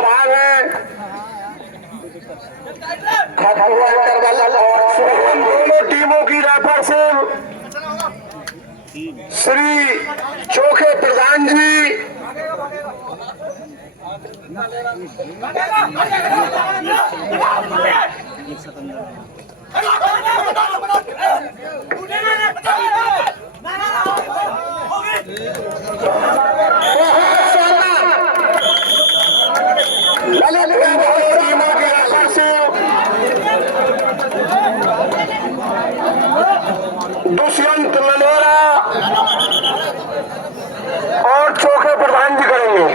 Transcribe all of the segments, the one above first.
भाग है दोनों टीमों की रेफर से श्री चोखे प्रधान जी दुष्यंत नलोरा और चोखे प्रधान जी करेंगे।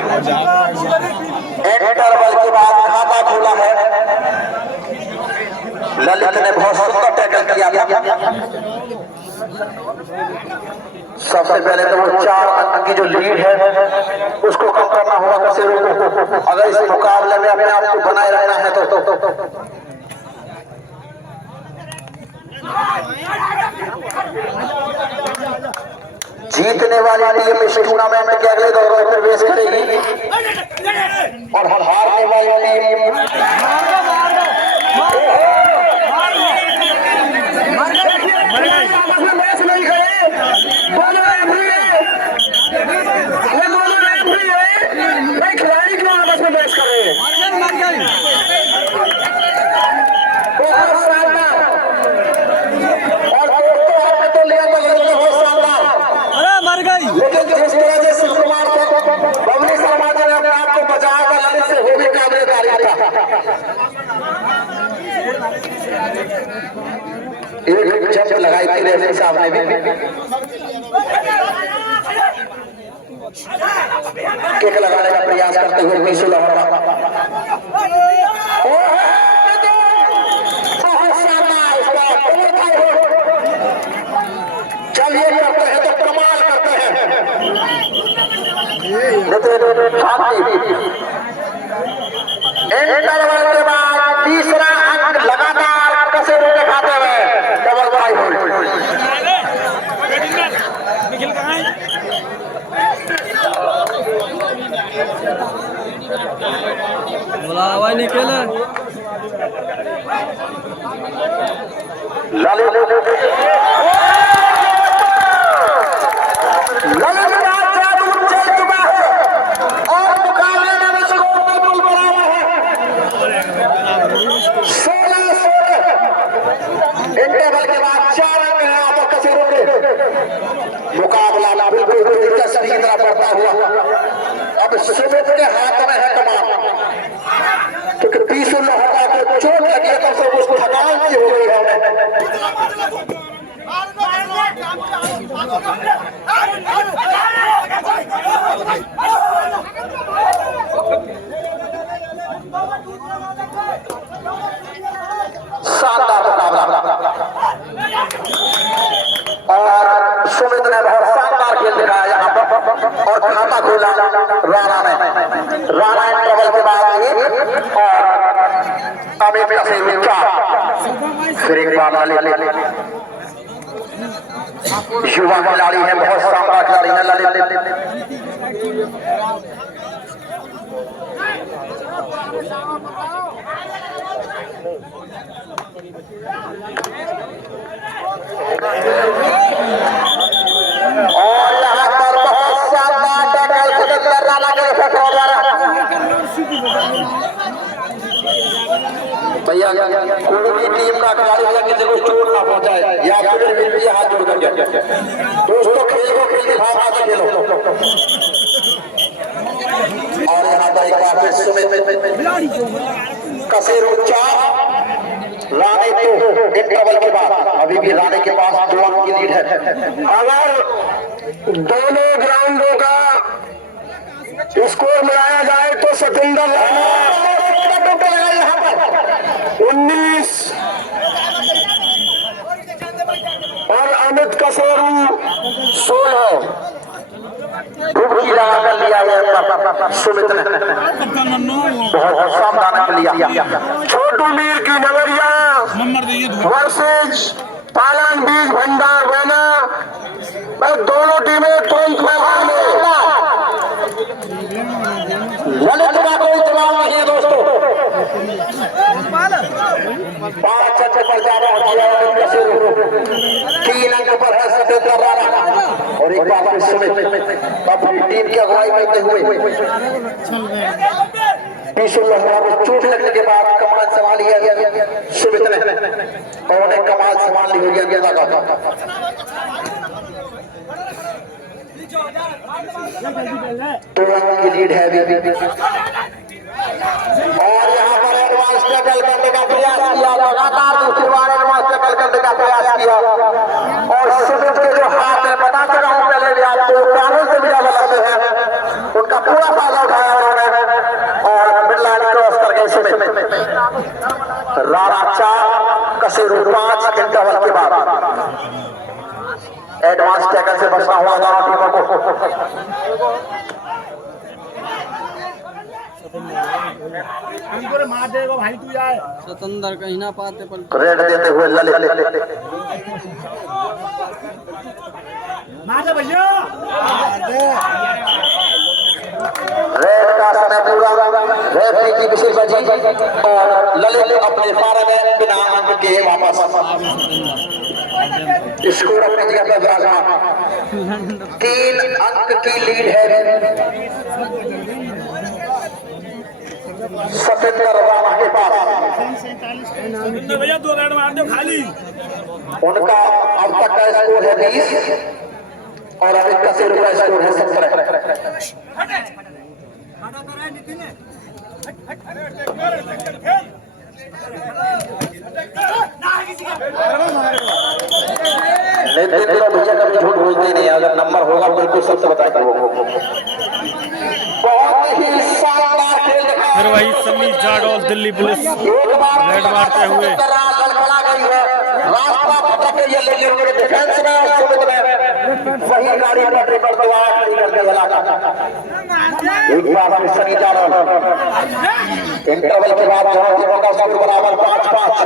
इंटरवल के बाद खाता खोला है। ललित ने बहुत सुंदर टैकल किया था। सबसे पहले तो वो 4 अंक की जो लीड है उसको कम करना होगा कसेरों को, अगर इस मुकाबले में अपने आप को बनाए रखना है तो। जीतने वाली टीम इस टूर्नामेंट के अगले दौर में प्रवेश करेगी और हारने वाली टीम मैच नहीं करे। खिलाड़ी क्यों आपस में मैच करे? लेकिन जिस तरह से शुक्रवार को बबली शर्मा ने अपने आप को बचाया था ललित से, वो भी काबिल तारीफ था। एक जंप लगाई थी रेफरी साहब ने भी, किक लगाने का प्रयास करते हुए बीसू लहरा। चलिए करते हैं तो कमाल करते हैं। इंटरवल के बाद तीसरा अंक लगातार कसेरों के खाते में डबल बाई हो। बोला निकले ललित जादू चल चुका है और मुकाबले में स्कोर बिल्कुल बराबर है 16-16। इंटरवल के बाद 4 अंक हैं आप कसेरों के। मुकाबला बिल्कुल दिलचस्पी की तरह बढ़ता हुआ अब सुमित के हाथ में है कमान, क्योंकि बीसू लहरा को चोट लगी है तब से उसको थकान सी हो गई है। शानदार मुकाबला और सुमित ने बहुत शानदार खेल दिखाया यहाँ पर और खाता खोला राणा ने। राणा इंटरवल के बाद और अमित का फिर एक बार युवा खिलाड़ी है, बहुत शानदार खिलाड़ी है ललित। और यहाँ पर बहुत शानदार टैकल सिकंदर राणा के द्वारा। भैया कोई भी टीम का खिलाड़ी या किसी को चोट ना पहुंचाए या फिर हाथ जोड़ करके दोस्तों खेल को खेल के भाग से खेलो। और यहाँ पर एक बार फिर सुमित कसेरों 4 राणे 2 इंटरवल के बाद। अभी भी राणे के पास 2 अंक की लीड है। अगर दोनों ग्राउंडों का स्कोर मिलाया जाए तो सिकंदर यहाँ पर 19 और अमित कसेरू 16 कर लिया सुमित ने, बहुत सावधान लिया। छोटू मीर की नगरिया वर्सेज पालन बीज भंडार बना, दोनों टीमें तुरंत मैदान में। ललित का कोई जवाब नहीं पर ज्यादा होती है अमित कसेरू। 3 अंक पर है सतेंद्र राणा और एक बार फिर सुमित अपनी टीम की अगुवाई करते हुए पीछे लहरा को चोट लगने के बाद कमान संभाल लिया सुमित ने और उन्हें कमान संभाल ली हुई गेंदा का 2 अंक की लीड है अभी। और यहाँ पर एडवांस टैकल करने का प्रयास किया, लगातार दूसरी बार एडवांस टैकल करने का प्रयास किया और सुमित के जो हाथ है बता चुका हूँ पहले भी आपको कानून से भी ज्यादा लगते हैं, उनका पूरा फायदा उठाया उन्होंने और मिड लाइन क्रॉस कर गए सुमित। राणा 4 कसेरू 5 इंटरवल के बाद एडवांस टैकल से बचना हुआ दोनों टीमों को। मार देगा भाई तू यार। स्वतंत्र कहीं ना पाते पर रेड देते हुए ललित मार दे भैया। रेड का समय पूरा, रेफरी की विशेष बची और ललित अपने फारे में बिना अंक के वापस स्कोर अपनी जगह पर विराजमान। 3 अंक की लीड है सतेंद्र राणा के पास। भैया 2 रन मार दो खाली। उनका अब तक का स्कोर है 20 और अमित कसेरू का स्कोर है 17। भैया कभी झूठ बोलते नहीं, अगर नंबर होगा बिल्कुल सच बताते हो। बहुत ही शानदार खेल दिखा फिर वही समीर जाडौल दिल्ली पुलिस रेड मारते हुए लड़खड़ा गई है, रास्ता भटक गई है, लेकिन उनके डिफेंस में और सुमित में वही गाड़ी पटरी पर सवार नहीं करके चला। एक बार फिर सनी जाडौल इंटरवल के बाद दोनों टीमों का स्कोर बराबर 5-5।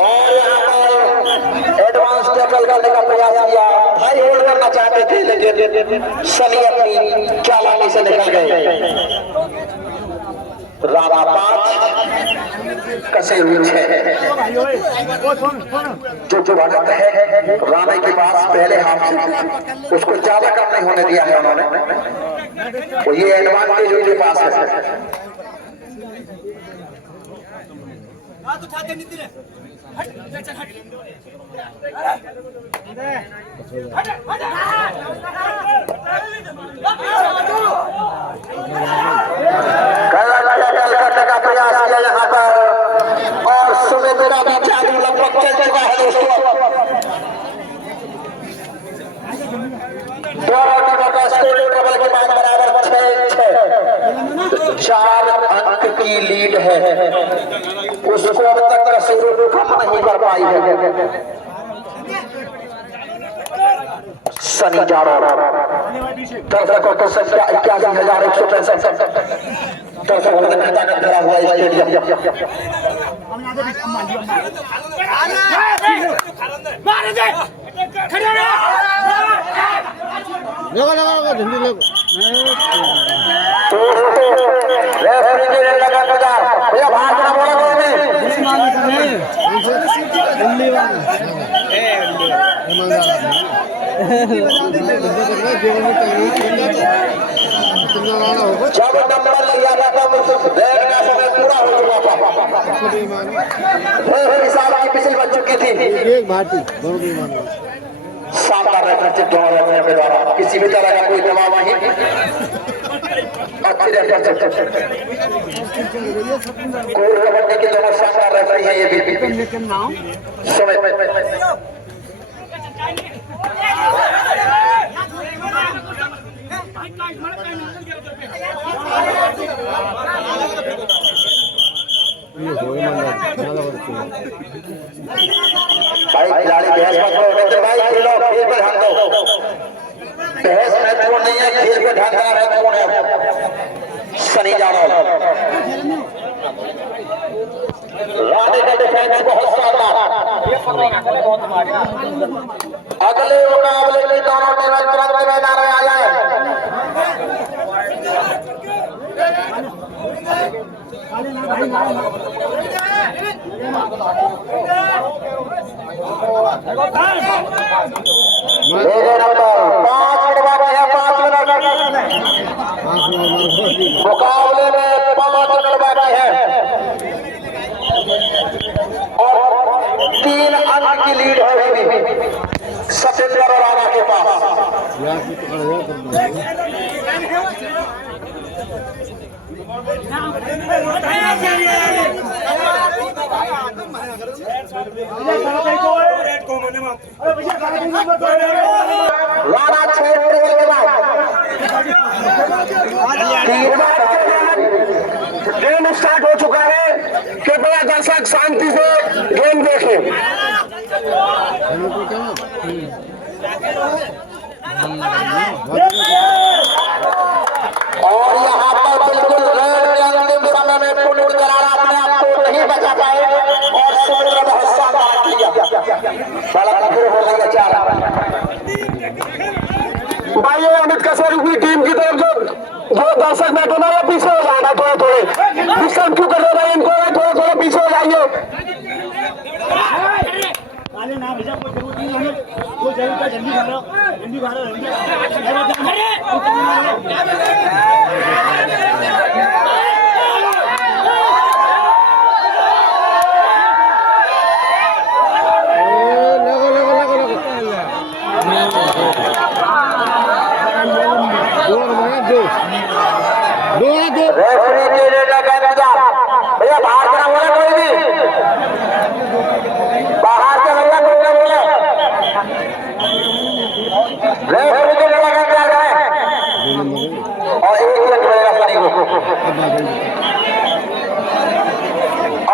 और यहाँ पर एडवांस टैकल करने का प्रयास किया, हाई होल्ड करना चाहते थे लेकिन सनी अपनी चालाकी से निकल गए। राणा 5 कसेरू 6। जो बढ़त है राणा के पास पहले हाथ से उसको ज्यादा कम नहीं होने दिया है उन्होंने, तो ये एडवांटेज उनके पास है। करने का प्रयास किया यहाँ पर और सुमित का भी चालू लगभग चल चुका है दोस्तों। दोनों टीमों का स्कोर डबल के बाद बराबर 6-6। 4 अंक की लीड है, उसको अब तक कसेरू कम नहीं कर पाई है। सनी जाडौल दर्शकों की संख्या 81,165 दर्शकों ने ताकत भरा हुआ स्टेडियम। भैया बाहर बड़ा बोला जब नंबर लिया था तब रेड का समय पूरा हो चुका था, साल की पिछली बच चुकी थी। शानदार रेफरी दोनों रेफरियों के द्वारा, किसी भी तरह का कोई दबाव नहीं। अच्छी रेफरी कोई कबड्डी के दोनों शानदार रेफरी है ये भी। भाई खिलाड़ी बहस मत करो, भाई खेलो, खेल पे ध्यान दो। बहस महत्वपूर्ण नहीं है, खेल पे ध्यान देना महत्वपूर्ण है। सनी जाडौल राणे का डिफेंस बहुत शानदार। अगले मुकाबले में दोनों टीमें तुरंत मैदान में आ मुकाबले में 5 मिनट बाकी है और 3 अंक की लीड है अभी सतेंद्र और राणा के पास। राणा क्षेत्र के बाद गेम स्टार्ट हो चुका है। कृपया दर्शक शांति से गेम देखें। और यहाँ पर बिल्कुल अंतिम समय में पुनीत करारा अपने आप को नहीं बचा पाए और सुमित्रा बहुत शानदार किया। बड़ा कठिन हो गया चार भाई अमित कसौरी की टीम की तरफ जो दर्शक बैठे ना वो पीछे हो जाना थोड़े थोड़े डिस्टर्ब क्यों कर रहे हैं इनको थोड़े थोड़े पीछे हो जाइए। नाम भेजा कोई जरूरत नहीं हमें कोई जरूरत है जल्दी खा लो जल्दी खा लो रेफरी के लिए भैया बाहर का बोला कोई भी बाहर से भैया कोई ना बोले रेफरी के लिए क्या जाए और 1 मिनट मिलेगा पानी को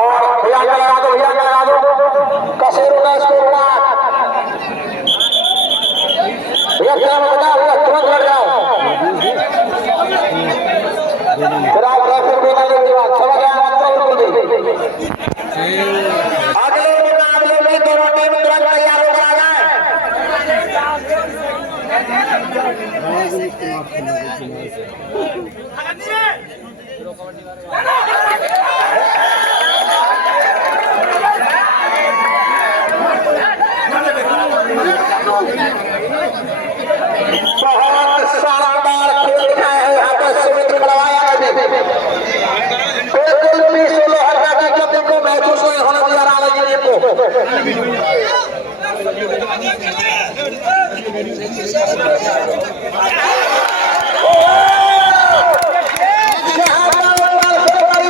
और भैया लगा दो कसेरू का स्कोर भैया क्या बता भैया तुरंत लग रहा है फिर आप रेफरी को नहीं देंगे समझ आया अगले मुकाबले में दोनों टीम तुरंत तैयार हो जाए। बहुत शानदार खेल है यहाँ पर सुमित्र करवाया बिल्कुल भी सोलो हल्का की कमी को महसूस नहीं होने दिया राणा जी को।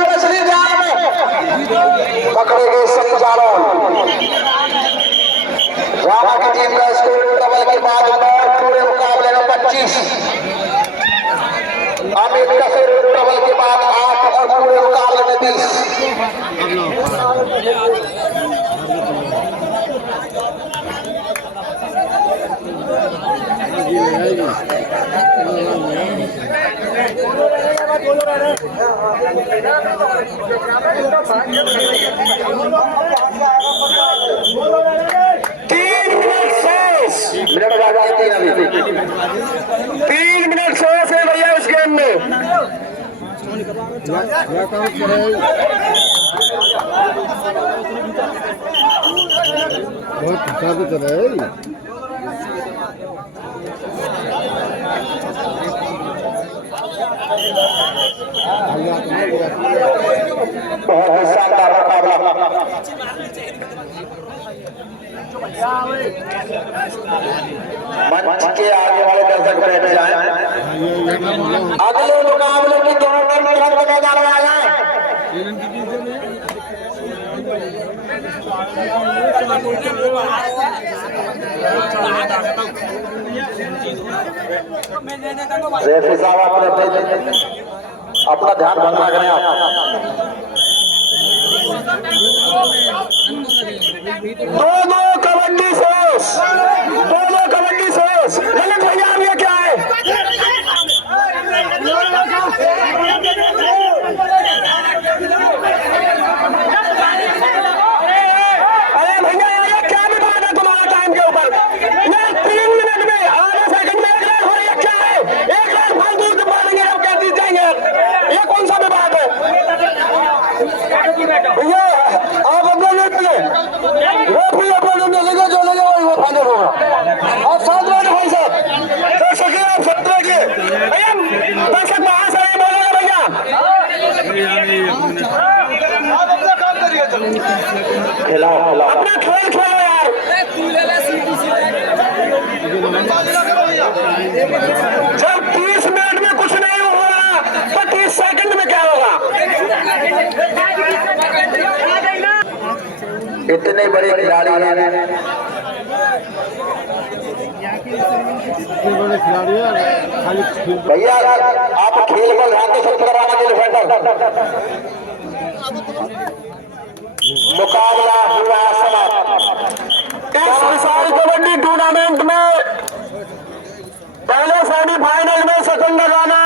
मछली जाल में पकड़े गए सही जालों राणा की टीम का स्कोर डबल के बाद पूरे मुकाबले में 25 अमित का फिर डबल के बाद 8 और पूरे मुकाबले में 20। तीन मिनट शेष है भैया इस गेम में। बहुत साबित है बहुत शानदार मुकाबला। मंच के आगे वाले दर्शक बैठ जाएं। अगले मुकाबले की दोनों टीम मैदान में आ जाए। रेफरी साहब अपना ध्यान भंगा करें आप। दोनों कबड्डी शेष ललित भैया अब ये क्या है? अरे भैया ये क्या विवाद है तुम्हारा टाइम के ऊपर? ये 3 मिनट में आधे सेकंड में 1 लाख हो ये क्या है? 1 लाख फालतू से मारेंगे आप कैसे जाएंगे? ये कौन सा विवाद है? जब 30 मिनट में कुछ नहीं होगा तो 30 सेकंड में क्या होगा? इतने बड़े खिलाड़ी हैं, बड़े खिलाड़ी है खाली भैया आप खेल पर ध्यान दो, सब कराना के लिए मुकाबला हुआ समाप्त। इस विशाल कबड्डी टूर्नामेंट में पहले सेमीफाइनल में सिकंदर राणा